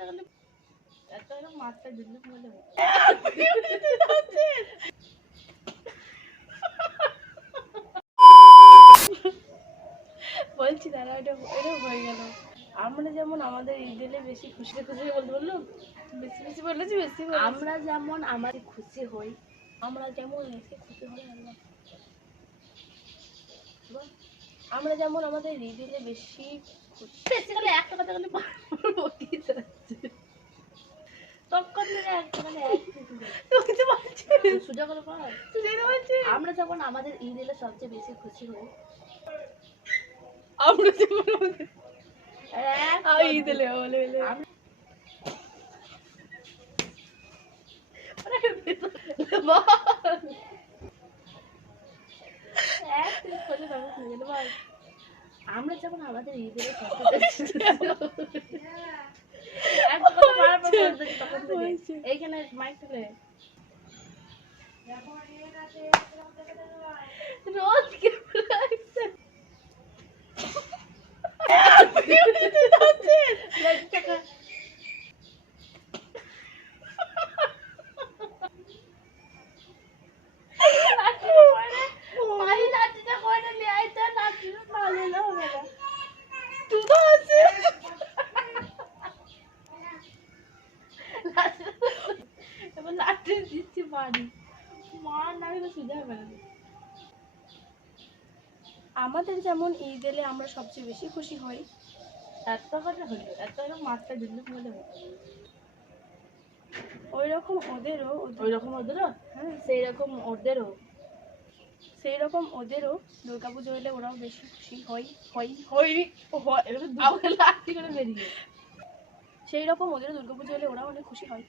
কথা বলে এত মাছটা দিলে বলে বলছি দাঁড়া, এটা হয়ে গেল। আমরা যেমন আমাদের ঈদ এলে বেশি খুশি খুশি বলতে বললো, বেশি বেশি বলেছি বেশি। আমরা যেমন আমাদের খুশি হই, আমরা যেমন এসে খুশি হই আমরা যেমন আমাদের ঈদ এলে বেশি খুশি। বেশি গেলে একটা কথা বলে আমরা যেমন আমাদের ঈদ এলে সবচেয়ে বেশি খুশি হই, আমরা যেমন ঈদ এলে আমরা যেমন আমাদের ঈদ এলে এইখানে মাইক তুলে রোজ আমাদের যেমন ঈদ এলে আমরা সবচেয়ে বেশি খুশি হই, এত কথা হলো এত মাছটা দিলে বলে ওই রকম ওদেরও হ্যাঁ সেই রকম ওদেরও দুর্গাপুজো হলে ওরাও বেশি খুশি সেই রকম ওদেরও দুর্গাপুজো হলে ওরাও অনেক খুশি হয়।